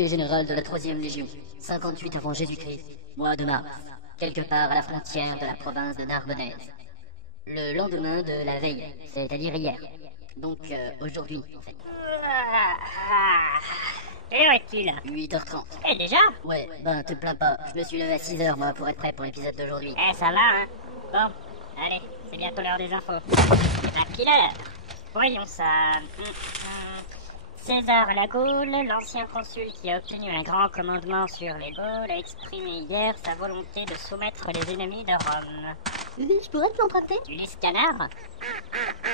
quartier général de la 3e Légion, 58 avant Jésus-Christ, mois de mars, quelque part à la frontière de la province de Narbonnaise. Le lendemain de la veille, c'est-à-dire hier. Donc aujourd'hui, en fait. Quelle heure est-il? 8h30. Eh, déjà? Ouais, ben te plains pas, je me suis levé à 6h moi pour être prêt pour l'épisode d'aujourd'hui. Eh, ça va, hein? Bon, allez, c'est bientôt l'heure des infos. À quelle heure? Voyons ça. César la Gaule, l'ancien consul qui a obtenu un grand commandement sur les Gaules, a exprimé hier sa volonté de soumettre les ennemis de Rome. Oui, je pourrais te l'emprunter? Ulysse Canard?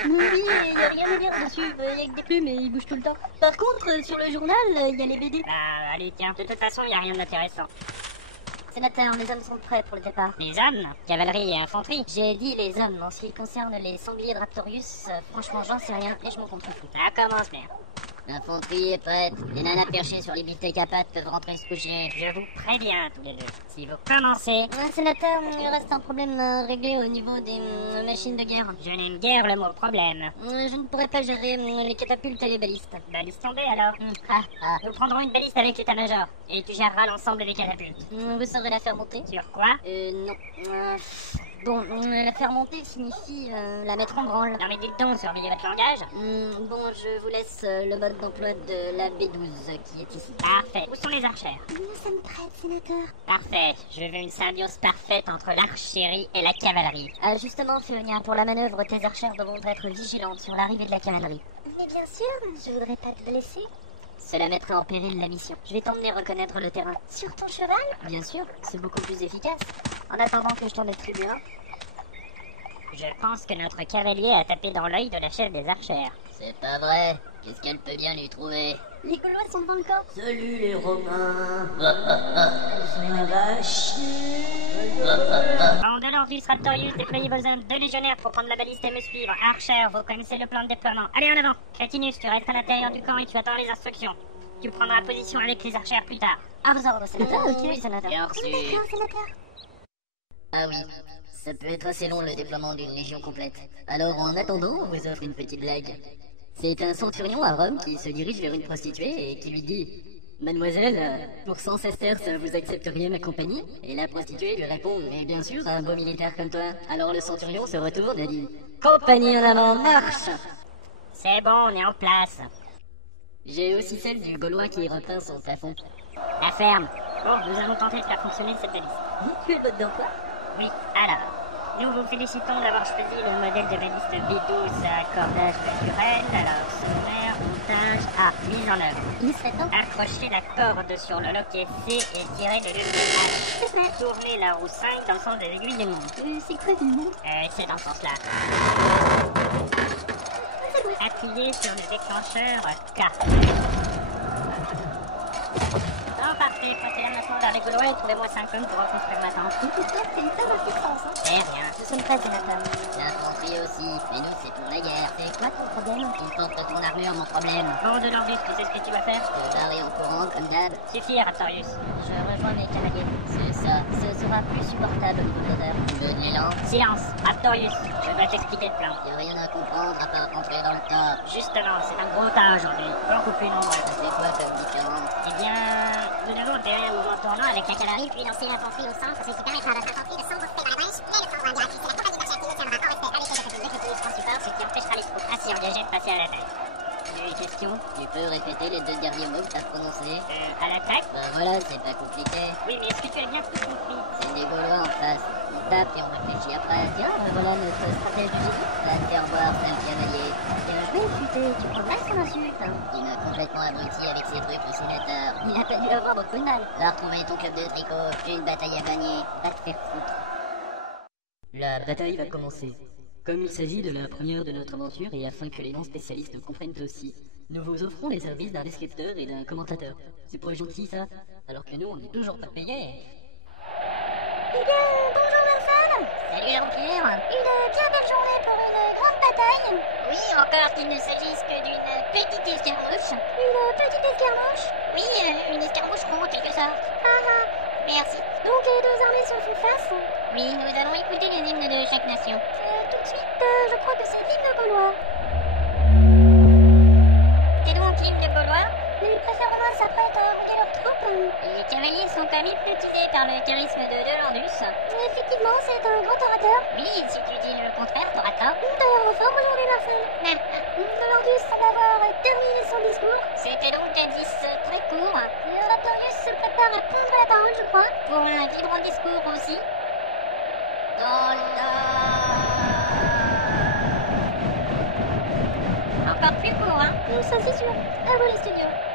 Oui, il n'y a rien à dire dessus, il n'y a que des plumes et il bouge tout le temps. Par contre, sur le journal, il y a les BD. Bah, allez, tiens, de toute façon, il n'y a rien d'intéressant. Sénateur, les hommes sont prêts pour le départ. Les hommes? Cavalerie et infanterie? J'ai dit les hommes, en ce qui concerne les sangliers de Raptorius, franchement j'en sais rien et je m'en contrefous. Ça commence bien. L'infanterie est prête, les nanas perchées sur les bibliothèques à pattes peuvent rentrer se coucher. Je vous préviens tous les deux. Si vous commencez... Sénateur, il reste un problème à régler au niveau des machines de guerre. Je n'aime guère le mot problème. Je ne pourrais pas gérer les catapultes et les balistes. Baliste tombée alors. Nous prendrons une baliste avec l'état-major et tu géreras l'ensemble des catapultes. Vous saurez la faire monter? Sur quoi? Non. Bon, la faire monter signifie la mettre en branle. Non mais dites-donc, surveillez votre langage. Bon, je vous laisse le mode d'emploi de la B12 qui est ici. Parfait. Où sont les archères? Nous sommes prêtes, sénateur. Parfait. Je veux une symbiose parfaite entre l'archerie et la cavalerie. Justement, Féonia, pour la manœuvre, tes archères devront être vigilantes sur l'arrivée de la cavalerie. Mais bien sûr, je voudrais pas te blesser. Cela mettrait en péril la mission. Je vais t'emmener reconnaître le terrain. Sur ton cheval? Bien sûr, c'est beaucoup plus efficace. En attendant que je t'en attribue un. Je pense que notre cavalier a tapé dans l'œil de la chef des archères. C'est pas vrai, qu'est-ce qu'elle peut bien lui trouver? Les Gaulois sont devant le camp. Salut les Romains. En de l'ordre Raptorius, déployez vos hommes, 2 légionnaires pour prendre la baliste et me suivre. Archère, vous connaissez le plan de déploiement. Allez en avant. Crétinus, tu restes à l'intérieur du camp et tu attends les instructions. Tu prendras position avec les archères plus tard. À vos ordres, sénateur. Ok. Sénateur. Bien reçu. D'accord, sénateur. Ah oui, ça peut être assez long le déploiement d'une légion complète. Alors en attendant, on vous offre une petite blague. C'est un centurion à Rome qui se dirige vers une prostituée et qui lui dit: Mademoiselle, pour 100 sesterces, vous accepteriez ma compagnie? Et la prostituée lui répond: Mais bien sûr, un beau militaire comme toi. Alors le centurion se retourne et dit: Compagnie en avant, marche! C'est bon, on est en place. J'ai aussi celle du Gaulois qui repeint son plafond. La ferme. Bon, nous allons tenter de faire fonctionner cette baliste. Tu es le mode d'emploi? Oui, alors. Nous vous félicitons d'avoir choisi le modèle de baliste B12 à cordage naturel. Alors, sommaire, montage, mise en œuvre. Accrochez la corde sur le loquet C et tirez le levier H. Tournez la roue 5 dans le sens des aiguilles des montres. C'est quoi du monde? C'est dans ce sens-là. Appuyez sur le déclencheur K. Non, parfait. Passez là maintenant vers les Gaulois et trouvez-moi 5 hommes pour reconstruire ma tente. C'est une tonne de puissance, hein? C'est rien. Nous sommes prêts, sénateur. L'infanterie aussi, mais nous c'est pour la guerre. C'est quoi ton problème? Il porte ton armure, mon problème. Bon, de l'ordre, tu sais ce que tu vas faire? Je barrer en courant comme d'hab. Suffit, Raptorius. Je rejoins mes cavaliers. C'est ça. Ce sera plus supportable au niveau de l'odeur. Donne l'élan. Silence, Raptorius. Je dois t'expliquer le plan. Y a rien à comprendre à part rentrer dans le tas. Justement, c'est un gros tas aujourd'hui. Beaucoup plus nombreux. C'est quoi comme différence? Eh bien, nous devons opérer un mouvement tournant avec la cavalerie, puis lancer l'infanterie au centre, ce qui permettra à notre infanterie de s'embouster dans la brèche, mais le centre indirectif. C'est la compagnie d'archères qui nous tiendra en respect avec les catapultes de Crétinus en support, ce qui empêchera les troupes ainsi engagées de passer à l'attaque. Une question? Tu peux répéter les 2 derniers mots que t'as prononcés? À l'attaque? Ben voilà, c'est pas compliqué. Oui, mais est-ce que tu as bien tout compris? C'est des Gaulois en face. On tape et on réfléchit après. Tiens, voilà notre stratège du génie. Va te faire voir, sale cavalier. Je vais le futer, tu prendras son insulte. Il m'a complètement abruti avec ses trucs au sénateur. Il a pas dû avoir beaucoup de mal. Va retrouver ton club de tricot. J'ai une bataille à gagner. Va te faire foutre. La bataille va commencer. Comme il s'agit de la première de notre aventure et afin que les non-spécialistes comprennent aussi, nous vous offrons les services d'un descripteur et d'un commentateur. C'est pour les gentils, ça? Alors que nous, on n'est toujours pas payés. Eh bien, bonjour Wilson. Salut l'Empire. Une bien belle journée pour une grande bataille. Oui, encore qu'il ne s'agisse que d'une petite escarmouche. Une petite escarmouche. Oui, une escarmouche en quelque sorte. Merci. Donc les 2 armées sont fait face. Oui, nous allons écouter les hymnes de chaque nation. Tout de suite, je crois que c'est l'hymne gaulois. C'est donc l'hymne de Gaulois? Les préférements s'apprêtent à rouler leur truc. Et les cavaliers sont comme hypnotisés par le charisme de Landus. Effectivement, c'est un grand orateur. Oui, si tu dis le contraire, t'auras tort. D'ailleurs, en forme aujourd'hui, Marcel. Landus semble avoir terminé son discours. C'était donc un 10 très court. Landus se prépare à prendre la parole, je crois. Pour un vibrant discours aussi. Encore plus court, hein. Ça, c'est sûr. À vous, les studios.